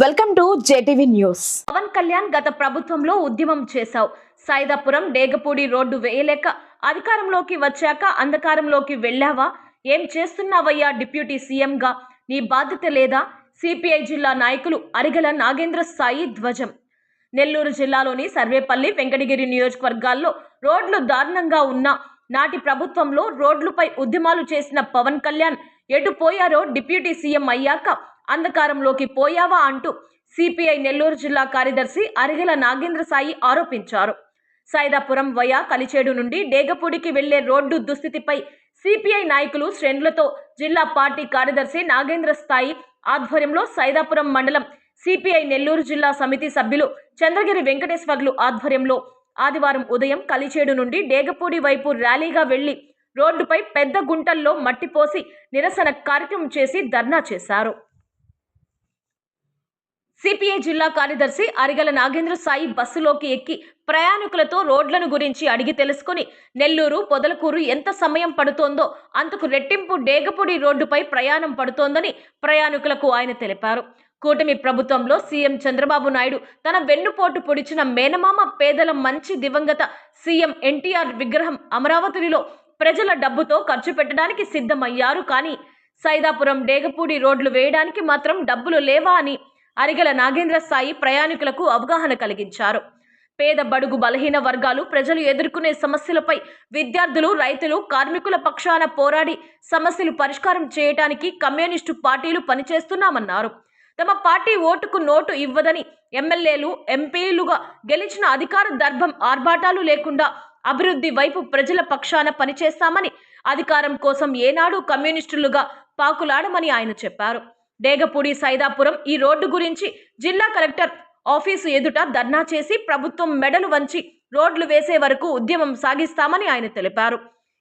Welcome to JTV news. Pawan Kalyan గత ప్రభుత్వంలో ఉద్యమం చేశావు. సాయిదాపురం డేగపూడి రోడ్డు వేయలేక అధికారంలోకి వచ్చాక అంధకారంలోకి వెళ్ళావా? ఏం చేస్తున్నావయ్యా డిప్యూటీ సీఎంగా? నీ బాధ్యత లేదా? సిపిఐ జిల్లా నాయకులు అరిగల నాగేంద్ర సాయి ధ్వజం. నెల్లూరు జిల్లాలోని సర్వేపల్లి వెంకటగిరి నియోజకవర్గాల్లో రోడ్లు దారుణంగా ఉన్న నాటి ప్రభుత్వంలో రోడ్లపై ఉద్యమాలు చేసిన పవన్ కళ్యాణ్ ఎటు పోయారో డిప్యూటీ సీఎం అయ్యాక అంధకారంలోకి పోయావా అంటూ సిపిఐ నెల్లూరు జిల్లా కార్యదర్శి అరిగెల నాగేంద్ర సాయి ఆరోపించారు. సైదాపురం వయా కలిచేడు నుండి డేగపూడికి వెళ్ళే రోడ్డు దుస్థితిపై సిపిఐ నాయకులు శ్రేణులతో జిల్లా పార్టీ కార్యదర్శి నాగేంద్ర స్థాయి ఆధ్వర్యంలో సైదాపురం మండలం సిపిఐ నెల్లూరు జిల్లా సమితి సభ్యులు చంద్రగిరి వెంకటేశ్వర్లు ఆధ్వర్యంలో ఆదివారం ఉదయం కలిచేడు నుండి డేగపూడి వైపు ర్యాలీగా వెళ్ళి రోడ్డుపై పెద్ద గుంటల్లో మట్టిపోసి నిరసన కార్యక్రమం చేసి ధర్నా చేశారు. సిపిఐ జిల్లా కార్యదర్శి అరిగల నాగేంద్ర సాయి బస్సులోకి ఎక్కి ప్రయాణికులతో రోడ్లను గురించి అడిగి తెలుసుకుని నెల్లూరు పొదలకూరు ఎంత సమయం పడుతోందో అంతకు రెట్టింపు డేగపూడి రోడ్డుపై ప్రయాణం పడుతోందని ప్రయాణికులకు ఆయన తెలిపారు. కూటమి ప్రభుత్వంలో సీఎం చంద్రబాబు నాయుడు తన వెన్నుపోటు పొడిచిన మేనమామ పేదల మంచి దివంగత సీఎం ఎన్టీఆర్ విగ్రహం అమరావతిలో ప్రజల డబ్బుతో ఖర్చు పెట్టడానికి సిద్ధమయ్యారు కానీ సైదాపురం డేగపూడి రోడ్లు వేయడానికి మాత్రం డబ్బులు లేవా అని అరిగల నాగేంద్ర సాయి ప్రయాణికులకు అవగాహన కలిగించారు. పేద బడుగు బలహీన వర్గాలు ప్రజలు ఎదుర్కొనే సమస్యలపై విద్యార్థులు రైతులు కార్మికుల పక్షాన పోరాడి సమస్యలు పరిష్కారం చేయటానికి కమ్యూనిస్టు పార్టీలు పనిచేస్తున్నామన్నారు. తమ పార్టీ ఓటుకు నోటు ఇవ్వదని ఎమ్మెల్యేలు ఎంపీలుగా గెలిచిన అధికార దర్భం ఆర్భాటాలు లేకుండా అభివృద్ధి వైపు ప్రజల పక్షాన పనిచేస్తామని అధికారం కోసం ఏనాడు కమ్యూనిస్టులుగా పాకులాడమని ఆయన చెప్పారు. డేగపూడి సైదాపురం ఈ రోడ్డు గురించి జిల్లా కలెక్టర్ ఆఫీసు ఎదుట ధర్నా చేసి ప్రభుత్వం మెడలు వంచి రోడ్లు వేసే వరకు ఉద్యమం సాగిస్తామని ఆయన తెలిపారు.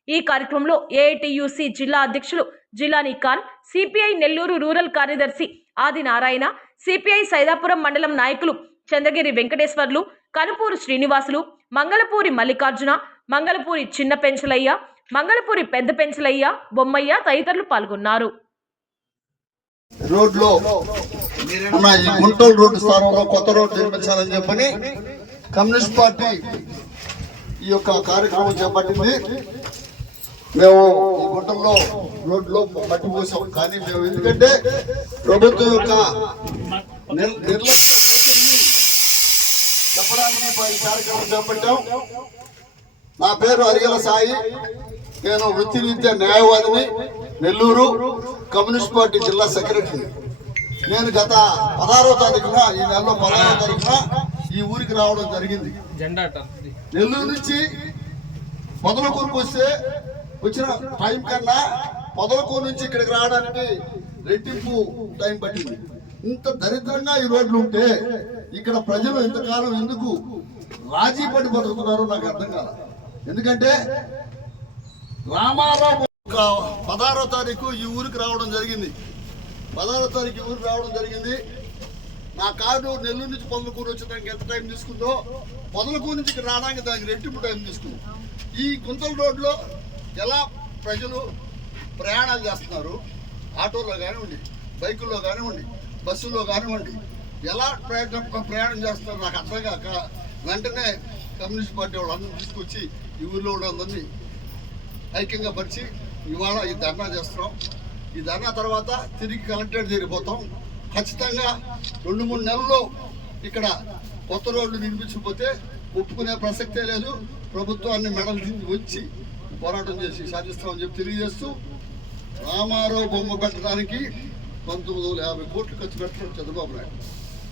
ఈ కార్యక్రమంలో ఏఐటియుసి జిల్లా అధ్యక్షులు జిలానీ ఖాన్ సిపిఐ నెల్లూరు రూరల్ కార్యదర్శి ఆది నారాయణ సిపిఐ సైదాపురం మండలం నాయకులు చంద్రగిరి వెంకటేశ్వర్లు కనుపూరు శ్రీనివాసులు మంగళపూరి మల్లికార్జున మంగళపూరి చిన్న పెంచలయ్య మంగళపూరి పెద్ద పెంచలయ్య బొమ్మయ్య తదితరులు పాల్గొన్నారు. రోడ్లో మన ఈ గుంటూరు రోడ్డు స్థానంలో కొత్త రోడ్డు నిర్మించాలని చెప్పని కమ్యూనిస్ట్ పార్టీ ఈ యొక్క కార్యక్రమం చేపట్టింది. మేము ఈ గుంటల్లో రోడ్లో మట్టి పోసాం. కానీ మేము ఎందుకంటే ప్రభుత్వం యొక్క నిర్- నిర్లక్ష్య వైఖరిని చెప్పడానికి ఈ కార్యక్రమం చేపట్టాం. నా పేరు అరిగల సాయి. నేను వృత్తిరీత్యా న్యాయవాదిని నెల్లూరు కమ్యూనిస్ట్ పార్టీ జిల్లా సెక్రటరీ. నేను గత పదహారో తారీఖున ఈ నెలలో పదహారో తారీఖున ఈ ఊరికి రావడం జరిగింది. నెల్లూరు నుంచి పొదలకూరుకు వస్తే వచ్చిన టైం కన్నా పొదలకూరు నుంచి ఇక్కడికి రావడానికి రెట్టింపు టైం పట్టింది. ఇంత దరిద్రంగా ఈ రోడ్లు ఉంటే ఇక్కడ ప్రజలు ఇంతకాలం ఎందుకు రాజీ పడి బతుకుతున్నారో నాకు అర్థం కాదు ఎందుకంటే రామారావు ఒక పదహారో తారీఖు ఈ ఊరికి రావడం జరిగింది. పదహారో తారీఖు ఈ ఊరికి రావడం జరిగింది. నా కారు నెల్లూరు నుంచి పొదలకూరు వచ్చేదానికి ఎంత టైం తీసుకుందో పొదలకూరు నుంచి ఇక్కడ రావడానికి దానికి రెట్టింపు టైం తీసుకుంది. ఈ గుంతల రోడ్లో ఎలా ప్రజలు ప్రయాణాలు చేస్తున్నారు ఆటోలో కానివ్వండి బైకుల్లో కానివ్వండి బస్సుల్లో కానివ్వండి ఎలా ప్రయాణం ప్రయాణం చేస్తున్నారు నాకు అర్థం కాక వెంటనే కమ్యూనిస్ట్ పార్టీ వాళ్ళందరినీ తీసుకొచ్చి ఈ ఊళ్ళో ఉన్నందరినీ ఐక్యంగా పరిచి ఇవాళ ఈ ధర్నా చేస్తున్నాం. ఈ ధర్నా తర్వాత తిరిగి కలెక్టరేట్ తీరిపోతాం ఖచ్చితంగా రెండు మూడు నెలల్లో ఇక్కడ కొత్త రోడ్లు నిర్మించకపోతే ఒప్పుకునే ప్రసక్తే లేదు. ప్రభుత్వాన్ని మెడలు వచ్చి పోరాటం చేసి సాధిస్తామని చెప్పి తెలియజేస్తూ రామారావు బొమ్మ పెట్టడానికి పంతొమ్మిది వందల యాభై కోట్లు ఖర్చు పెట్టడం చంద్రబాబు నాయుడు.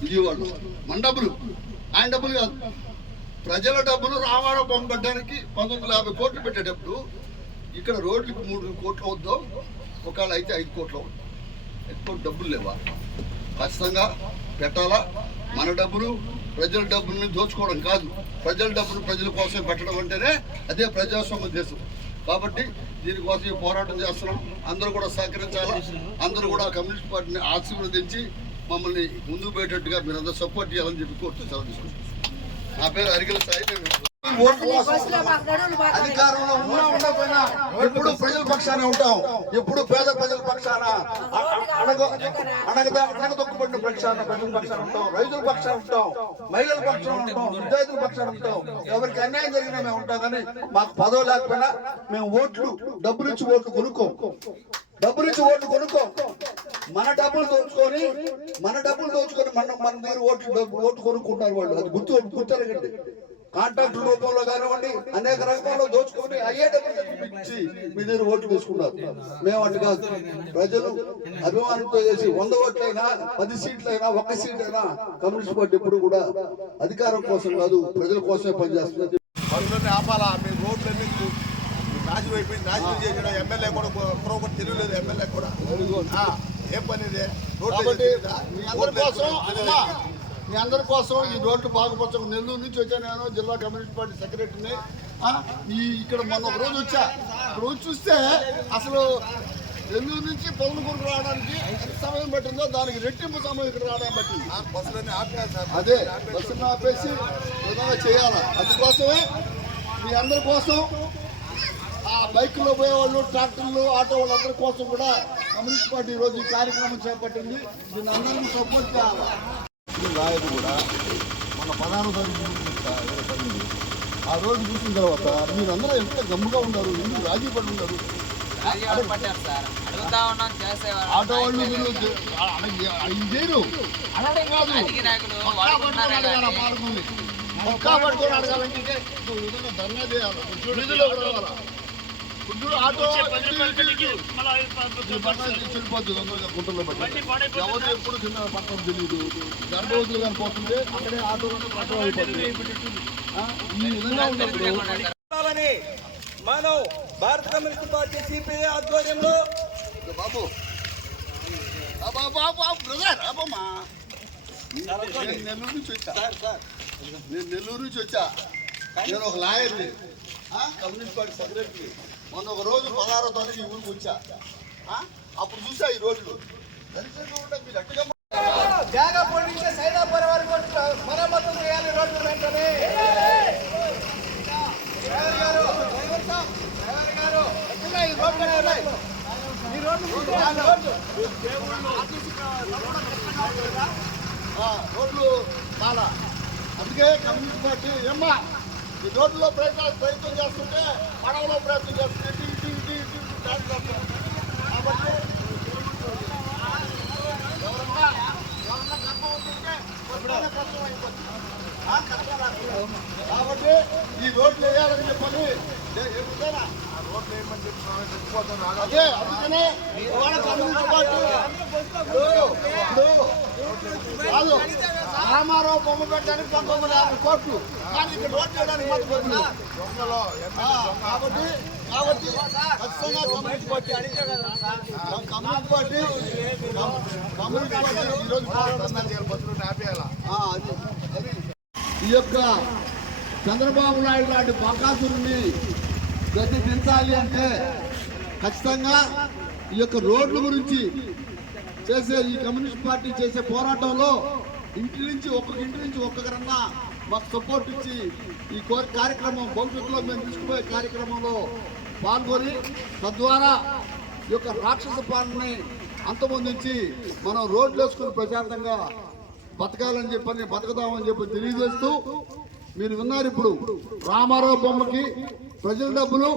విజయవాడలో. మన డబ్బులు. ఆయన డబ్బులు కాదు. ప్రజల డబ్బులు రామారావు బొమ్మ పెట్టడానికి పంతొమ్మిది వందల యాభై కోట్లు పెట్టేటప్పుడు ఇక్కడ రోడ్లకు మూడు కోట్లు అవుద్దాం ఒకవేళ అయితే ఐదు కోట్లు అవుద్దాం. ఎక్కువ డబ్బులు లేవా? ఖచ్చితంగా పెట్టాలా? మన డబ్బులు ప్రజల డబ్బుల్ని దోచుకోవడం కాదు. ప్రజల డబ్బులు ప్రజల కోసం పెట్టడం అంటేనే అదే ప్రజాస్వామ్య దేశం కాబట్టి దీనికోసం ఈ పోరాటం చేస్తున్నాం. అందరూ కూడా సహకరించాలి? అందరూ కూడా కమ్యూనిస్ట్ పార్టీని ఆశీర్వదించి మమ్మల్ని ముందుకు పోయేటట్టుగా మీరందరూ సపోర్ట్ చేయాలని చెప్పి కోరుతూ సెలవు తీసుకుంటాం నా పేరు అరికల సాయి నేను అధికారంలో ఉన్నా ఉండకపోయినా ఎప్పుడు ప్రజల పక్షాన ఉంటాం. ఎప్పుడు పేద ప్రజల పక్షాన అ- అ- అణగ అణగద అణగదొక్కబడిన పక్షాన ప్రజల పక్షాన ఉంటాం. రైతుల పక్షాన ఉంటాం. మహిళల పక్షాన ఉంటాం. విద్యార్థుల పక్షాన ఉంటాం. ఎవరికి అన్యాయం జరిగినా మేము ఉంటాం. కానీ మాకు పదవి లేకపోయినా మేము ఓట్లు డబ్బులు ఇచ్చి ఓట్లు కొనుక్కోం. డబ్బులు ఇచ్చి ఓట్లు కొనుక్కో. మన డబ్బులు దోచుకొని మన డబ్బులు దోచుకొని మన మన దగ్గర ఓట్లు ఓట్లు కొనుక్కుంటారు వాళ్ళు. అది గుర్తు గుర్తెరగండి. కాంట్రాక్ట్ రూపంలో కానివ్వండి అనేక రకాల్లో దోచుకొని అయ్యే డబ్బులు ఇచ్చి మీ దగ్గర ఓట్లు వేసుకున్నారు. మేము అటు కాదు. ప్రజలు అభిమానంతో చేసి వంద ఓట్లైనా పది సీట్లైనా ఒక్క సీట్ అయినా కమ్యూనిస్ట్ పార్టీ ఎప్పుడు కూడా అధికారం కోసం కాదు ప్రజల కోసమే పనిచేస్తుంది. పనులన్నీ ఆపాలా? మీ రోడ్లన్నీ నాశనం అయిపోయింది. నాశనం చేసిన ఎమ్మెల్యే కూడా కూడా తెలియలేదు ఎమ్మెల్యే కూడా. ఆ, ఏం పని ఇది? రోడ్లు కోసం మీ అందరి కోసం ఈ రోడ్లు బాగుపరచం నెల్లూరు నుంచి వచ్చా నేను జిల్లా కమ్యూనిస్ట్ పార్టీ సెక్రటరీని. ఈ ఇక్కడ మొన్న ఒక రోజు వచ్చా. వచ్చి చూస్తే అసలు నెల్లూరు నుంచి పొదలకూరుకు రావడానికి ఎంత సమయం పట్టిందో దానికి రెట్టింపు సమయం ఇక్కడ రావడానికి పట్టింది. అదే బస్సును ఆపేసి విధంగా చేయాలి? అందుకోసమే మీ అందరి కోసం ఆ బైకుల్లో పోయేవాళ్ళు ట్రాక్టర్లు ఆటో వాళ్ళందరి కోసం కూడా కమ్యూనిస్ట్ పార్టీ ఈరోజు ఈ కార్యక్రమం చేపట్టింది. దీన్ని అందరినీ సపోర్ట్ చేయాలి? ఈ నాయకు కూడా మన పదహారు తారీఖు ఆ రోజు చూసిన తర్వాత మీరందరూ ఎంత గమ్ముగా ఉన్నారు ఎందుకు రాజీ పడి ఉన్నారు? ఆటో వాళ్ళు మీరు చేయరు. అడగడం కాదు. అడగాలంటే ధర్నా చేయాలి. ఆటో ఇటు ఇటు ఇటు. ఈ ధర్నా చేసి వెళ్ళిపోద్ది తొందరగా గుంటల్లో పట్టి. ఎవరు ఎప్పుడు కింద పట్టడం తెలియదు. గర్భవతులు కానీ పోతుంటే అక్కడే ఆటోలోనే పట్టడం అయిపోతుంది ఆ, ఈ విధంగా ఉన్నప్పుడు ఉండాలని మనం భారత కమ్యూనిస్ట్ పార్టీ సిపిఐ ఆధ్వర్యంలో బాబు. బ్రదర్ అబ్బమ్మా నేను నెల్లూరు నుంచి వచ్చా. నేను నెల్లూరు నుంచి వచ్చా. నేను ఒక లాయర్ని. కమ్యూనిస్ట్ పార్టీ సెక్రటరీ మొన్న ఒక రోజు పదహారో తారీఖు ఊరికి వచ్చా. ఆ, అప్పుడు చూసా ఈ రోడ్లు దరిద్రంగా ఉండదు మీరు ఎట్టగా జాగ పొడిచే సైదాపురం వరకు మరమ్మతులు చేయాలి రోడ్లు వెంటనే. రోడ్లు చాలా. అందుకే కమ్యూనిస్ట్ పార్టీ ఏమ్మా? ఈ రోడ్లో ప్రయత్నం ప్రయత్నం చేస్తుంటే పడవలో ప్రయత్నం చేస్తుంటే ఇటు ఇటు ఇటు ఇటు ఇటు కాబట్టి ఎవరన్నా ఎవరన్నా కష్టం అయిపోతుంది. కాబట్టి ఈ రోడ్లు వేయాలని చెప్పని రోడ్లు వేయమని చెప్పి అదే అందుకనే కాదు రామారావు బొమ్మ పెట్టడానికి పంతొమ్మిది యాభై కోట్లు కానీ ఇక్కడ చేయడానికి మాత్రం కాబట్టి కాబట్టి ఖచ్చితంగా పార్టీ పార్టీ పార్టీ ఈరోజు అది. ఈ యొక్క చంద్రబాబు నాయుడు లాంటి బకాసురుని గతి దించాలి అంటే ఖచ్చితంగా ఈ యొక్క రోడ్ల గురించి చేసే ఈ కమ్యూనిస్ట్ పార్టీ చేసే పోరాటంలో ఇంటి నుంచి ఒక్కొక్క ఇంటి నుంచి ఒక్కొక్కరన్నా మాకు సపోర్ట్ ఇచ్చి ఈ కో కార్యక్రమం భవిష్యత్తులో మేము తీసుకుపోయే కార్యక్రమంలో పాల్గొని తద్వారా ఈ యొక్క రాక్షస పాలనని అంతమొందించి మనం రోడ్లు వేసుకుని ప్రశాంతంగా బతకాలని చెప్పని బతకదామని చెప్పి తెలియజేస్తూ మీరు విన్నారు ఇప్పుడు రామారావు బొమ్మకి ప్రజల డబ్బులు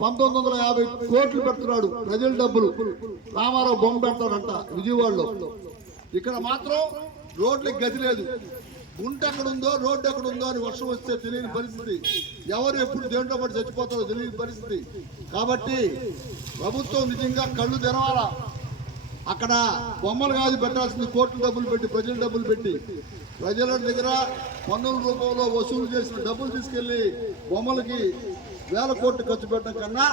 పంతొమ్మిది వందల యాభై కోట్లు పెడుతున్నాడు ప్రజల డబ్బులు. రామారావు బొమ్మ పెడతాడంట విజయవాడలో. ఇక్కడ మాత్రం రోడ్లకు గతి లేదు. గుంట ఎక్కడ ఉందో రోడ్డు ఎక్కడ ఉందో అని వర్షం వస్తే తెలియని పరిస్థితి. ఎవరు ఎప్పుడు దేంట్లో పడి చచ్చిపోతారో తెలియని పరిస్థితి. కాబట్టి ప్రభుత్వం నిజంగా కళ్ళు తెరవాలా. అక్కడ బొమ్మలు కాదు పెట్టాల్సింది కోట్ల డబ్బులు పెట్టి ప్రజల డబ్బులు పెట్టి. ప్రజల దగ్గర పన్నుల రూపంలో వసూలు చేసిన డబ్బులు తీసుకెళ్ళి బొమ్మలకి వేల కోట్లు ఖర్చు పెట్టడం కన్నా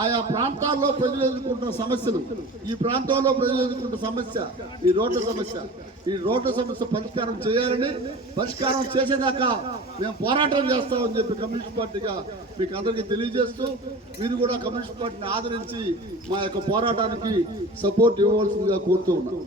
ఆయా ప్రాంతాల్లో ప్రజలు ఎదుర్కొంటున్న సమస్యలు ఈ ప్రాంతంలో ప్రజలు ఎదుర్కొంటున్న సమస్య ఈ రోడ్ల సమస్య ఈ రోడ్ల సమస్య పరిష్కారం చేయాలని పరిష్కారం చేసేదాకా మేము పోరాటం చేస్తామని చెప్పి కమ్యూనిస్ట్ పార్టీగా మీకు అందరికీ తెలియజేస్తూ మీరు కూడా కమ్యూనిస్ట్ పార్టీని ఆదరించి మా యొక్క పోరాటానికి సపోర్ట్ ఇవ్వవలసిందిగా కోరుతూ ఉన్నాం.